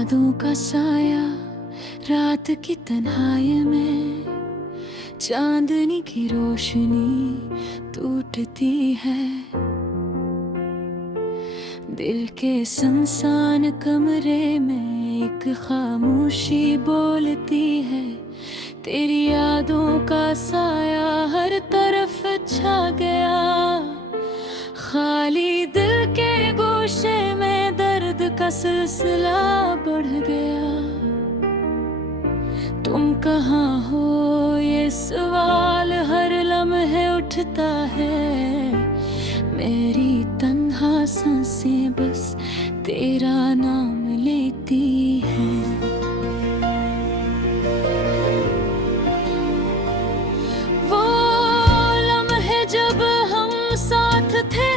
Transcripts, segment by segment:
यादों का साया रात की तन्हाई में, चांदनी की रोशनी टूटती है। दिल के सुनसान कमरे में एक खामोशी बोलती है। तेरी यादों का साया हर तरफ छा गया। खाली दिल के गोशे में दर्द का सिलसिला बढ़ गया। तुम कहाँ हो ये सवाल हर लम्हे उठता है। मेरी तन्हा सांसें बस तेरा नाम लेती हैं। वो लम्हे जब हम साथ थे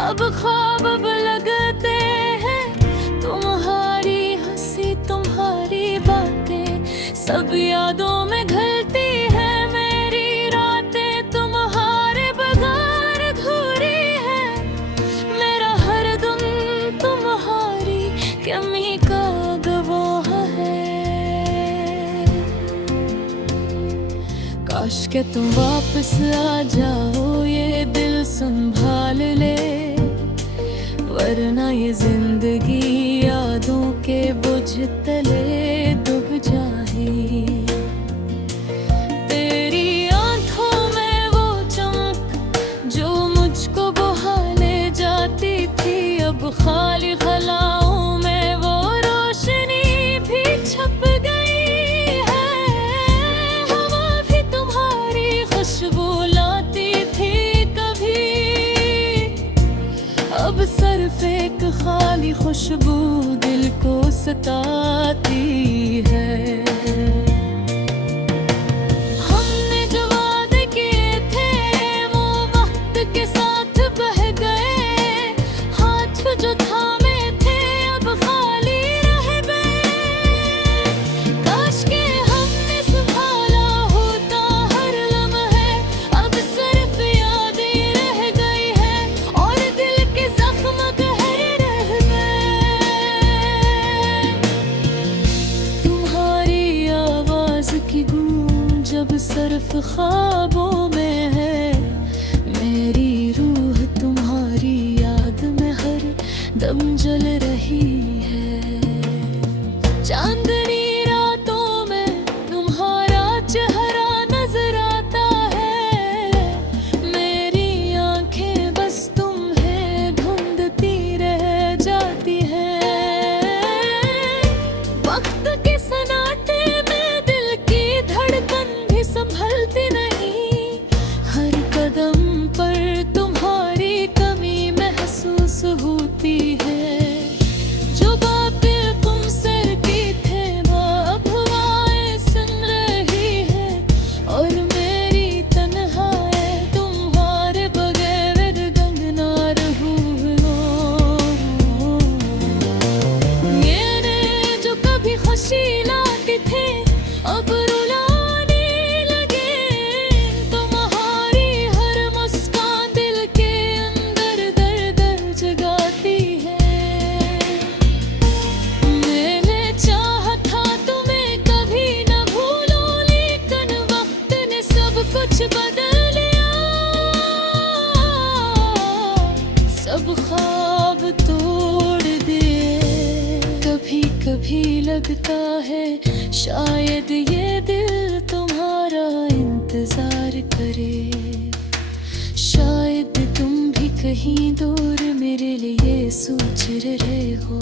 अब ख्वाब अब लगते हैं। तुम्हारी हंसी तुम्हारी बातें सब यादों में घलती है। मेरी रातें तुम्हारे बगैर अधूरी है। मेरा हर दिन तुम्हारी कमी का गवाह है। काश के तुम वापस आ जाओ ये दिल संभाल ले, वरना ये जिंदगी यादों के बोझ तले डूब जाए। तेरी आंखों में वो चमक जो मुझको बहा ले जाती थी, अब खाली खलाओं में वो रोशनी भी छप गई है। हवा भी तुम्हारी खुशबू लाती थी कभी, अब सिर्फ एक खाली खुशबू दिल को सताती है। हमने जो वादे किए थे वो वक्त के साथ बह गए। हाथ जो थामे थे अब खाली रह गए। काश के हमने संभाला होता हर लम्हे, अब सिर्फ यादें रह गई है और दिल के जख्म गहरे रह गए। तुम्हारी आवाज की गूंज जब सिर्फ ख्वाबों में है। मेरी रूह तुम्हारी याद में हर दम जल रही है। चांदनी रातों में तुम्हारा चेहरा नजर आता है। मेरी आंखें बस तुम्हें ढूंढती रह जाती हैं। वक्त के सन्नाटे में दिल की धड़कन भी संभलती नहीं। हर कदम पर तुम्हारी कमी महसूस होती है। जो बातें तुमसे की थे वो अब हवाएं सुन रही है। और मेरी तन्हाई तुम्हारे बगैर गंगनार हुआ। ये ने जो कभी खुशी लाती थे अब रुलाने लगे। तुम्हारी हर मुस्कान दिल के अंदर दर्द जगाती है। मैंने चाहा था तुम्हें कभी न भूलूं, लेकिन वक्त ने सब कुछ बदल लिया। सब ख्वाब तोड़ दिए। कभी कभी लगता है शायद ये दिल तुम्हारा इंतजार करे। शायद तुम भी कहीं दूर मेरे लिए सोच रहे हो।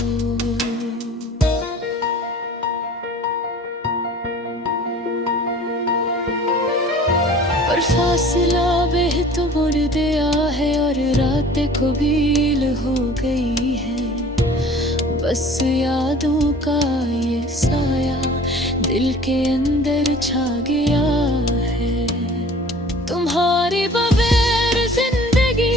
पर फासला बेह तो मुड़ गया है और रातें कबील हो गई है। बस यादों का ये साया दिल के अंदर छा गया है। तुम्हारे बगैर जिंदगी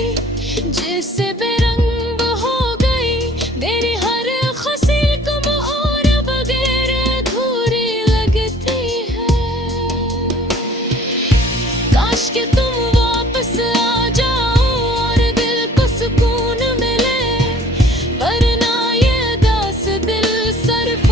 जैसे बेरंग हो गई। मेरी हर खुशी तुम और बगैर अधूरी लगती है। काश के तुम वापस आ जाओ और दिल को सुकून मिले, वरना ये दास दिल सिर्फ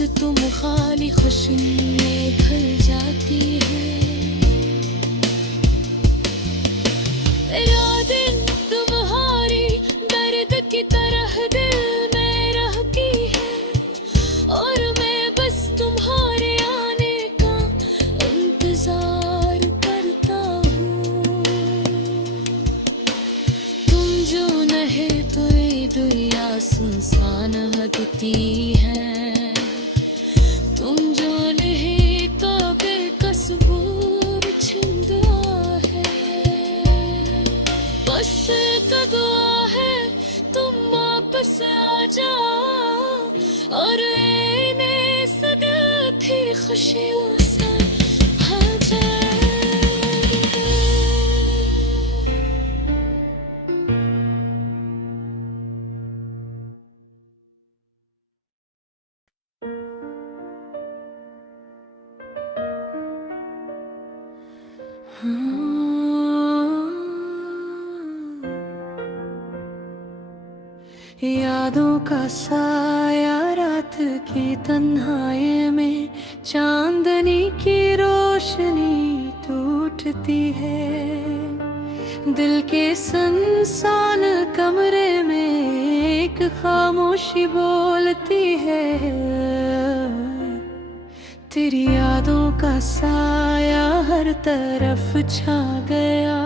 तुम खाली खुशी में भर जाती है। यादें तुम्हारी दर्द की तरह दिल में रहती है, और मैं बस तुम्हारे आने का इंतजार करता हूँ। तुम जो नहीं तो ये दुनिया सुनसान लगती है, तुम जो नहीं तो बेकसूर छिंदा है। बस एक दुआ है तुम वापस आ जाओ, और इन्हें सदा फिर खुशियों से भर जाए। यादों का साया रात की तन्हाई में चांदनी की रोशनी टूटती है। दिल के सुनसान कमरे में एक खामोशी बोलती है, तेरी यादों का साया हर तरफ छा गया।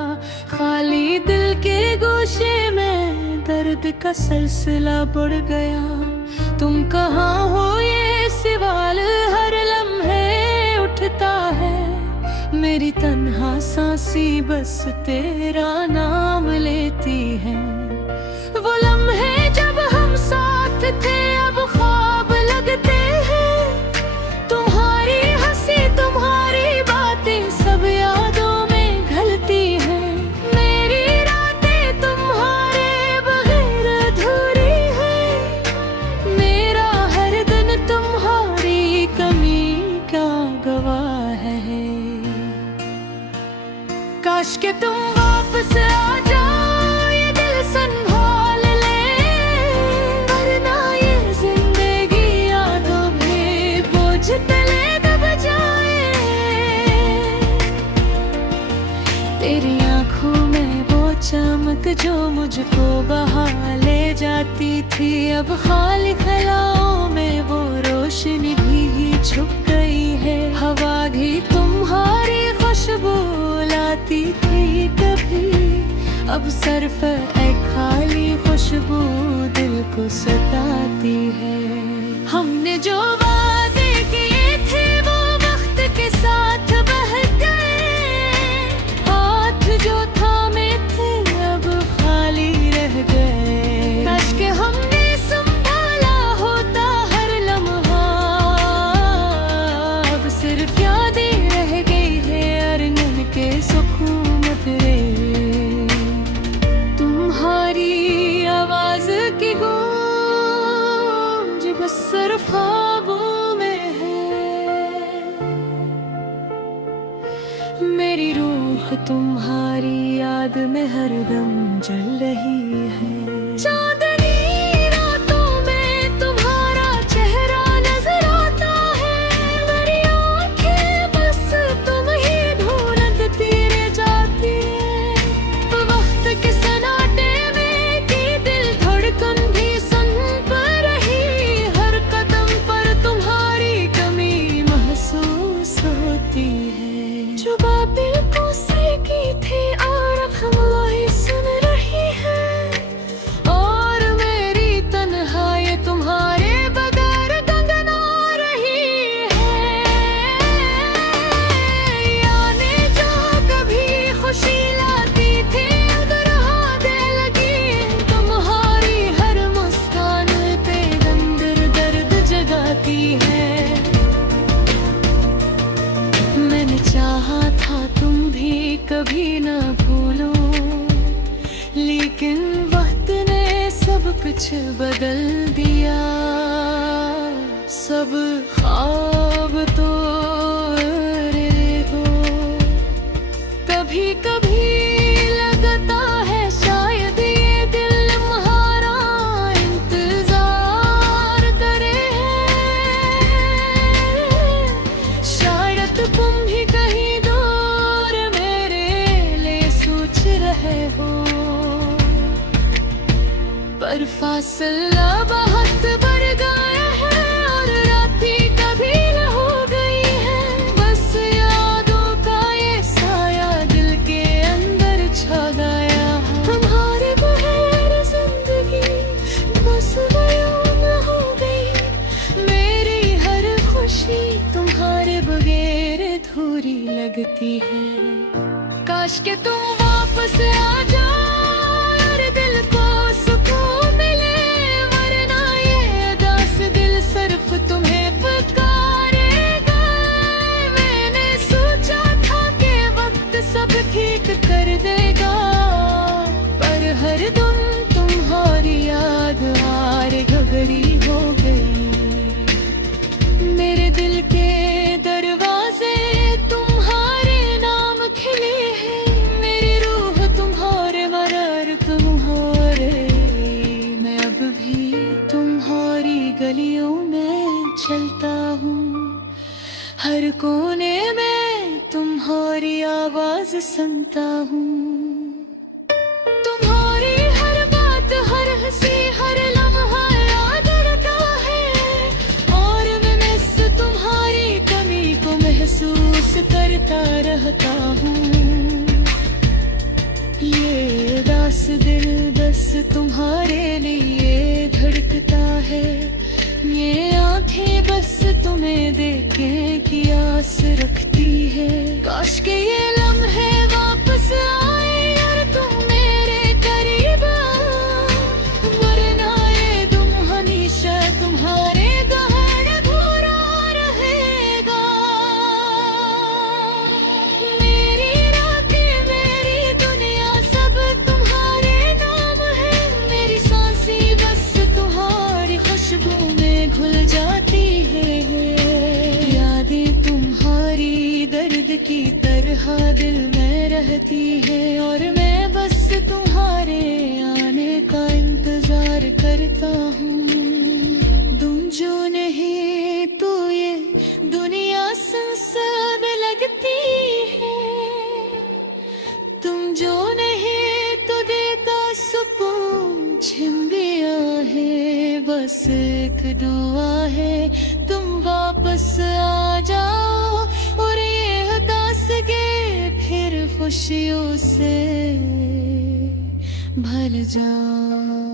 खाली दिल के गोशे में दर्द का सिलसिला बढ़ गया। तुम कहाँ हो ये सवाल हर लम्हे उठता है। मेरी तन्हा सांसी बस तेरा नाम लेती है। वो लम्हे जब हम साथ थे अब ख्वाब लगते हैं। तुम्हारी हंसी तुम्हारी बातें सब यादों में घलती हैं। मेरी रातें तुम्हारे बगैर अधूरी है। मेरा हर दिन तुम्हारी कमी का गवाह है। काश के तुम वापस आ जाओ, ये दिल संभाल ले, वरना ये जिंदगी यादों में बोझ तले दब जाए। तेरी आंखों में वो चमक जो मुझको बहा ले जाती थी, अब खाली खलाओं में वो रोशनी भी छुप गई है। हवा भी तुम्हारी खुशबू लाती थी कभी, अब सिर्फ एक खाली खुशबू दिल को सताती है। हमने जो वादे किए थे वो वक्त के साथ बह गए। हाथ जो थामे थे अब खाली रह गए। काश के हमने संभाला होता हर लम्हा, अब सिर्फ यादें रह गई है अरनन के सुकून तेरे। तुम्हारी आवाज की गूंज बस सिर्फ ख्वाबों में है। मेरी रूह तुम्हारी याद में हरदम जल रही है। चांदनी रातों में तुम्हारा चेहरा नजर आता है। मेरी आंखें बस तुम ही ढूंढती रह जाती है। वक्त के सन्नाटे में की दिल धड़कन भी सुन पर रही। हर कदम पर तुम्हारी कमी महसूस होती है। जो बातें को सही की थी और अब हम वही सुन रही है। और मेरी तन्हाई तुम्हारे बगैर गंगना रही है। यादें जो कभी खुशी लाती थी अब रहा दे लगी। तुम्हारी हर मुस्कान पे अंदर दर्द जगाती है। मैंने चाहा था तुम भी कभी ना भूलो, लेकिन वक्त ने सब कुछ बदल दिया। सब ख्वाब तो हो। कभी कभी लगता है शायद ये दिल तुम्हारा इंतजार करे है। फासला बहुत बढ़ गया है और रातें कभी न हो गई है। बस यादों का ये साया दिल के अंदर छा गया है। तुम्हारे बगैर जिंदगी बस बयां न हो गई। मेरी हर खुशी तुम्हारे बगैर अधूरी लगती है। काश के तुम वापस आ जाओ और दिल को सुकून मिले, वरना ये उदास दिल सिर्फ तुम्हें पुकारेगा। मैंने सोचा था कि वक्त सब ठीक कर देगा, पर हर दम तुम्हारी याद आर घगरी हो गई। मेरे दिल के दरवाजे तुम्हारे नाम खिले हैं, मेरी रूह तुम्हारे मरार तुम्हारे। मैं अब भी तुम्हारी गलियों में चलता हूँ, हर कोने में तुम्हारी आवाज सुनता हूँ। तुम्हारी हर बात, हर हंसी, हर लम्हा याद रहता है, और मैं मिस तुम्हारी कमी को महसूस करता रहता हूँ। ये उदास दिल बस तुम्हारे लिए धड़कता है, ये आंखें बस तुम्हें देखने की आस रखती है। काश के ये लम्हे वापस आए और तुम मेरे करीब आओ, वरना ये तुम हमेशा तुम्हारे गहन अधूरा रहेगा। मेरी रातें, मेरी दुनिया सब तुम्हारे नाम है, मेरी सांसें बस तुम्हारी खुशबू में घुल जाती है। यादें तुम्हारी दर्द की तरह दिल में रहती है, और मैं बस तुम्हारे आने का इंतजार करता हूँ। तुम जो नहीं तो ये दुनिया सुनसान लगती है, तुम जो नहीं तो देता सुकून छिन गया है। बस एक दुआ है तुम वापस आ जाओ, और ये उदास के फिर खुशियों से भर जाओ।